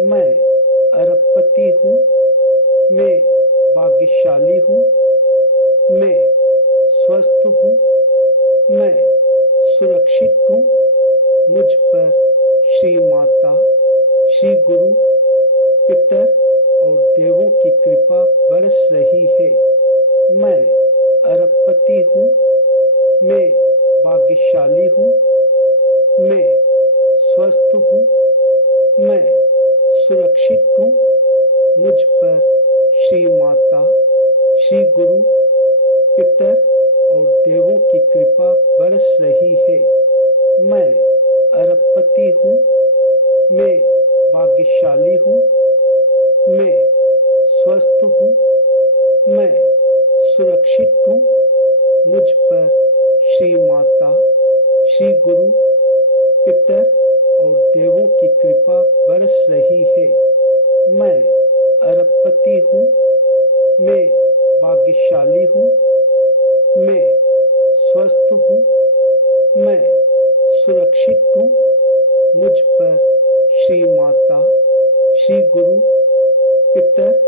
मैं अरबपति हूँ। मैं भाग्यशाली हूँ। मैं स्वस्थ हूँ। मैं सुरक्षित हूँ। मुझ पर श्री माता, श्री गुरु, पितर और देवों की कृपा बरस रही है। मैं अरबपति हूँ। मैं भाग्यशाली हूँ। मैं स्वस्थ हूँ। मैं सुरक्षित हूँ। मुझ पर श्री माता, श्री गुरु, पितर और देवों की कृपा बरस रही है। मैं अरबपति हूँ। मैं भाग्यशाली हूँ। मैं स्वस्थ हूँ। मैं सुरक्षित हूँ। मुझ पर श्री माता, श्री गुरु, पितर और देवों की कृपा बरस रही है। मैं अरबपति हूँ। मैं भाग्यशाली हूँ। मैं स्वस्थ हूँ। मैं सुरक्षित हूँ। मुझ पर श्री माता, श्री गुरु, पितर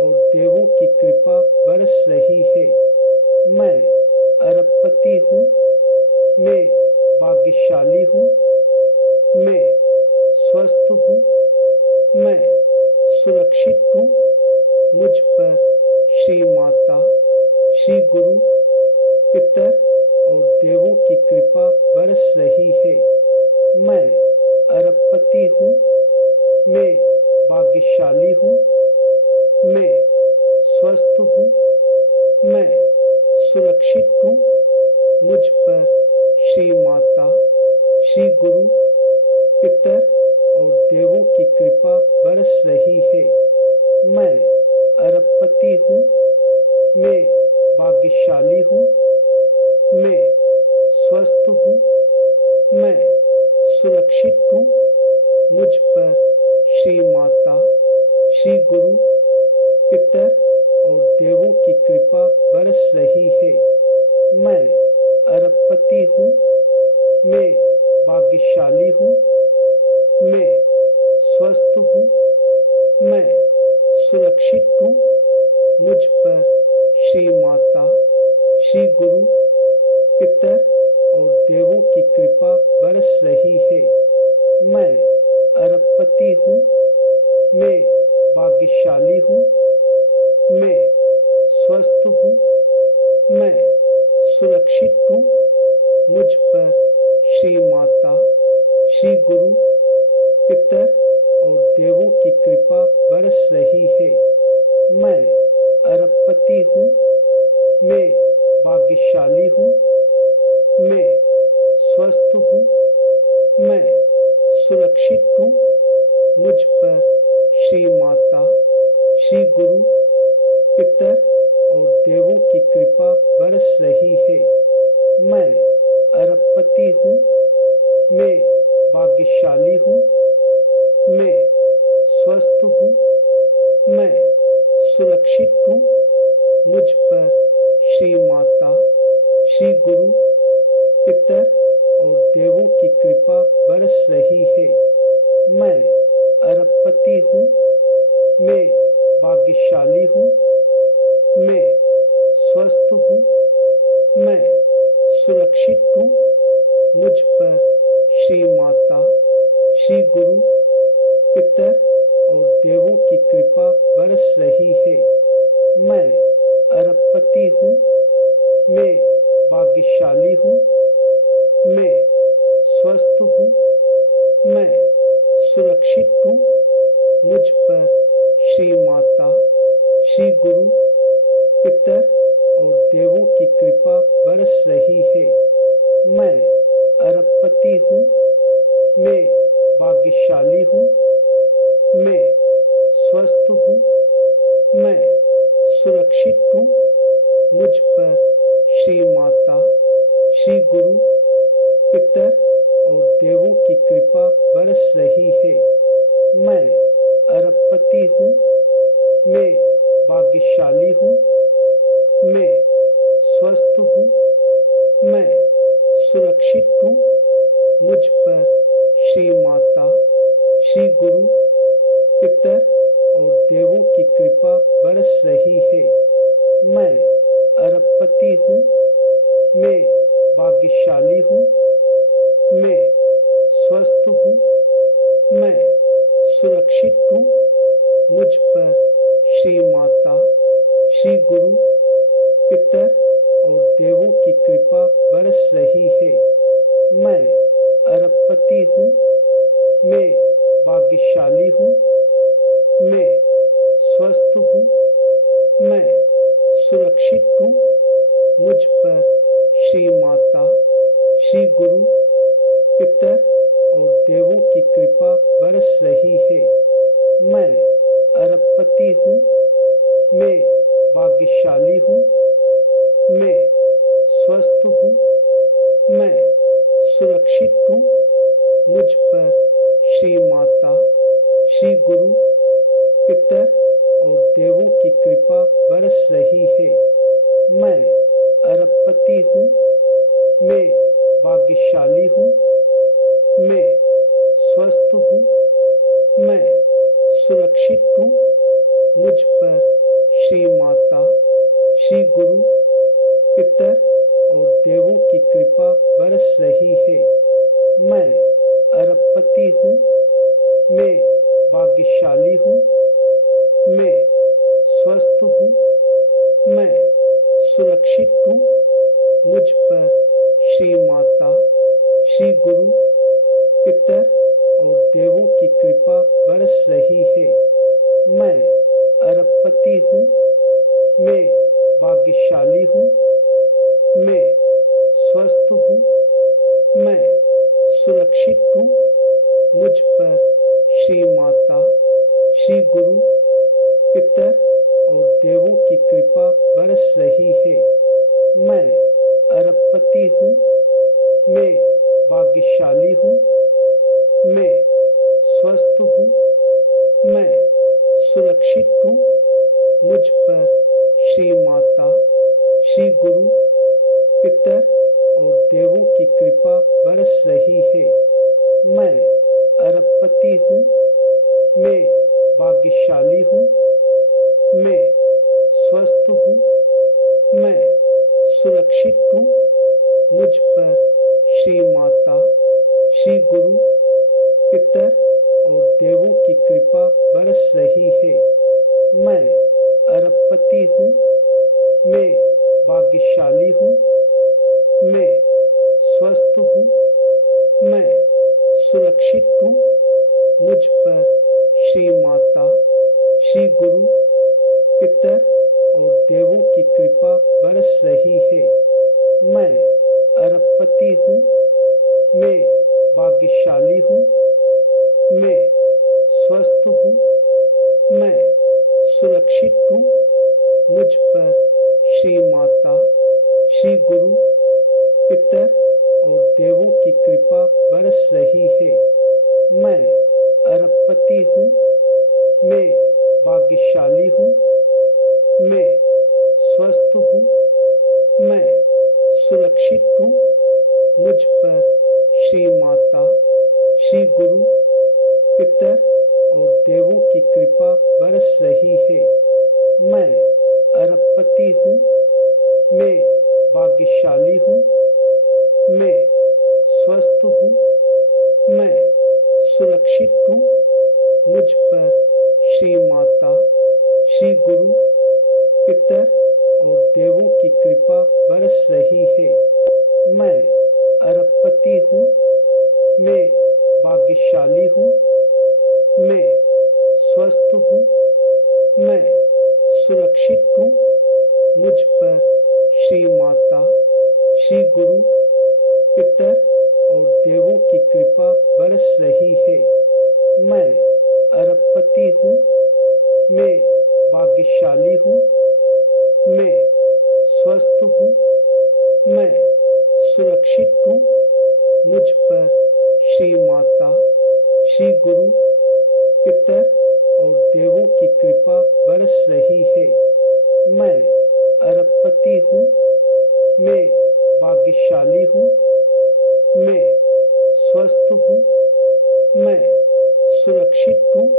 और देवों की कृपा बरस रही है। मैं अरबपति हूँ। मैं भाग्यशाली हूँ। मैं स्वस्थ हूँ। मैं सुरक्षित हूँ। मुझ पर श्री माता, श्री गुरु, पितर और देवों की कृपा बरस रही है। मैं अरबपति हूँ। मैं भाग्यशाली हूँ। मैं स्वस्थ हूँ। मैं सुरक्षित हूँ। मुझ पर श्री माता, श्री गुरु, पितर और देवों की कृपा बरस रही है। मैं अरबपति हूँ। मैं भाग्यशाली हूँ। मैं स्वस्थ हूँ। मैं सुरक्षित हूँ। मुझ पर श्री माता, श्री गुरु, पितर और देवों की कृपा बरस रही है। मैं अरबपति हूँ। मैं भाग्यशाली हूँ। मैं स्वस्थ हूँ। मैं सुरक्षित हूँ। मुझ पर श्री माता, श्री गुरु, पितर और देवों की कृपा बरस रही है। मैं अरबपति हूँ। मैं भाग्यशाली हूँ। मैं स्वस्थ हूँ। मैं सुरक्षित हूँ। मुझ पर श्री माता, श्री गुरु, पितर और देवों की कृपा बरस रही है। मैं अरबपति हूँ। मैं भाग्यशाली हूँ। मैं स्वस्थ हूँ। मैं सुरक्षित हूँ। मुझ पर श्री माता, श्री गुरु, पितर और देवों की कृपा बरस रही है। मैं अरबपति हूँ। मैं भाग्यशाली हूँ। मैं स्वस्थ हूँ। मैं सुरक्षित हूँ। मुझ पर श्री माता, श्री गुरु, पितर और देवों की कृपा बरस रही है। मैं अरबपति हूँ। मैं भाग्यशाली हूँ। मैं स्वस्थ हूँ। मैं सुरक्षित हूँ। मुझ पर श्री माता, श्री गुरु, पितर और देवों की कृपा बरस रही है। मैं अरबपति हूँ। मैं भाग्यशाली हूँ। मैं स्वस्थ हूँ। मैं सुरक्षित हूँ। मुझ पर श्री माता, श्री गुरु, पितर और देवों की कृपा बरस रही है। मैं अरबपति हूँ। मैं भाग्यशाली हूँ। मैं स्वस्थ हूँ। मैं सुरक्षित हूँ। मुझ पर श्री माता, श्री गुरु, पितर और देवों की कृपा बरस रही है। मैं अरबपति हूँ। मैं भाग्यशाली हूँ। मैं स्वस्थ हूँ। मैं सुरक्षित हूँ। मुझ पर श्री माता, श्री गुरु, पितर और देवों की कृपा बरस रही है। मैं अरबपति हूँ, मैं भाग्यशाली हूँ, मैं स्वस्थ हूँ, मैं सुरक्षित हूँ। मुझ पर श्री माता, श्री गुरु, पितर और देवों की कृपा बरस रही है। मैं अरबपति हूँ, मैं भाग्यशाली हूँ, मैं स्वस्थ हूँ, मैं सुरक्षित हूँ। मुझ पर श्री माता, श्री गुरु, पितर और देवों की कृपा बरस रही है। मैं अरबपति हूँ, मैं भाग्यशाली हूँ, मैं स्वस्थ हूँ, मैं सुरक्षित हूँ। मुझ पर श्री माता, श्री गुरु, पितर और देवों की कृपा बरस रही है। मैं अरबपति हूँ, मैं भाग्यशाली हूँ, मैं स्वस्थ हूँ, मैं सुरक्षित हूँ। मुझ पर श्री माता, श्री गुरु, पितर और देवों की कृपा बरस रही है। मैं अरबपति हूँ, मैं भाग्यशाली हूँ, मैं स्वस्थ हूँ, मैं सुरक्षित हूँ। मुझ पर श्री माता, श्री गुरु, पितर और देवों की कृपा बरस रही है। मैं अरबपति हूँ, मैं भाग्यशाली हूँ, मैं स्वस्थ हूँ, मैं सुरक्षित हूँ। मुझ पर श्री माता, श्री गुरु, पितर और देवों की कृपा बरस रही है। मैं अरबपति हूँ, मैं भाग्यशाली हूँ, मैं स्वस्थ हूँ, मैं सुरक्षित हूँ। मुझ पर श्री माता, श्री गुरु, पितर और देवों की कृपा बरस रही है। मैं अरबपति हूँ, मैं भाग्यशाली हूँ, मैं स्वस्थ हूँ, मैं सुरक्षित हूँ। मुझ पर श्री माता, श्री गुरु, पितर और देवों की कृपा बरस रही है। मैं अरबपति हूँ, मैं भाग्यशाली हूँ, मैं स्वस्थ हूँ, मैं सुरक्षित हूँ। मुझ पर श्री माता, श्री गुरु, पितर और देवों की कृपा बरस रही है। मैं अरबपति हूँ, मैं भाग्यशाली हूँ, मैं स्वस्थ हूँ, मैं सुरक्षित हूँ। मुझ पर श्री माता, श्री गुरु, पितर और देवों की कृपा बरस रही है। मैं अरबपति हूँ, मैं भाग्यशाली हूँ, मैं स्वस्थ हूँ, मैं सुरक्षित हूँ। मुझ पर श्री माता, श्री गुरु, पितर और देवों की कृपा बरस रही है। मैं अरबपति हूँ, मैं भाग्यशाली हूँ, मैं स्वस्थ हूँ, मैं सुरक्षित हूँ। मुझ पर श्री माता, श्री गुरु, पितर और देवों की कृपा बरस रही है। मैं अरबपति हूँ, मैं भाग्यशाली हूँ, मैं स्वस्थ हूँ, मैं सुरक्षित हूँ। मुझ पर श्री माता, श्री गुरु, पितर और देवों की कृपा बरस रही है। मैं अरबपति हूँ, मैं भाग्यशाली हूँ, मैं स्वस्थ हूँ, मैं सुरक्षित हूँ। मुझ पर श्री माता, श्री गुरु, पितर और देवों की कृपा बरस रही है। मैं अरबपति हूँ, मैं भाग्यशाली हूँ, मैं स्वस्थ हूँ, मैं सुरक्षित हूँ।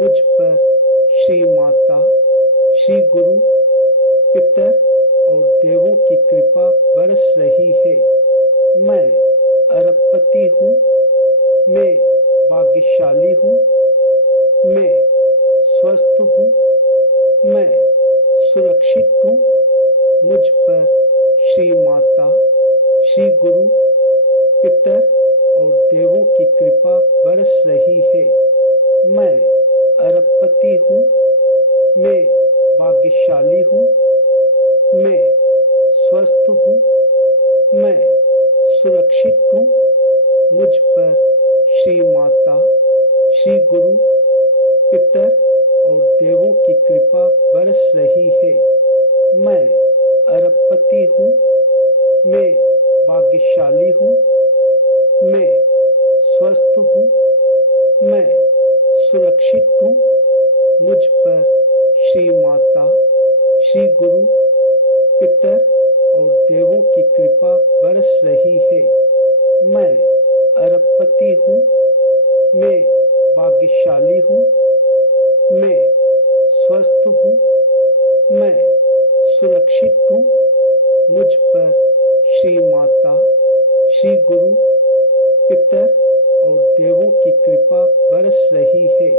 मुझ पर श्री माता, श्री गुरु, पितर और देवों की कृपा बरस रही है। मैं अरबपति हूँ, मैं भाग्यशाली हूँ, मैं स्वस्थ हूँ, मैं सुरक्षित हूँ। मुझ पर श्री माता, श्री गुरु, पितर और देवों की कृपा बरस रही है। मैं अरबपति हूँ, मैं भाग्यशाली हूँ, मैं स्वस्थ हूँ, मैं सुरक्षित हूँ। मुझ पर श्री माता, श्री गुरु, पितर और देवों की कृपा बरस रही है। मैं अरबपति हूँ, मैं भाग्यशाली हूँ, मैं स्वस्थ हूँ, मैं सुरक्षित हूँ। मुझ पर श्री माता, श्री गुरु, पितर और देवों की कृपा बरस रही है। मैं अरबपति हूँ, मैं भाग्यशाली हूँ, मैं स्वस्थ हूँ, मैं सुरक्षित हूँ। मुझ पर श्री माता, श्री गुरु, पितर और देवों की कृपा बरस रही है।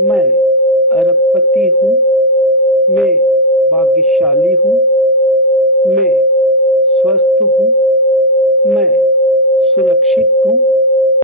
मैं अरबपति हूँ, मैं भाग्यशाली हूँ, मैं स्वस्थ हूँ, मैं सुरक्षित हूँ।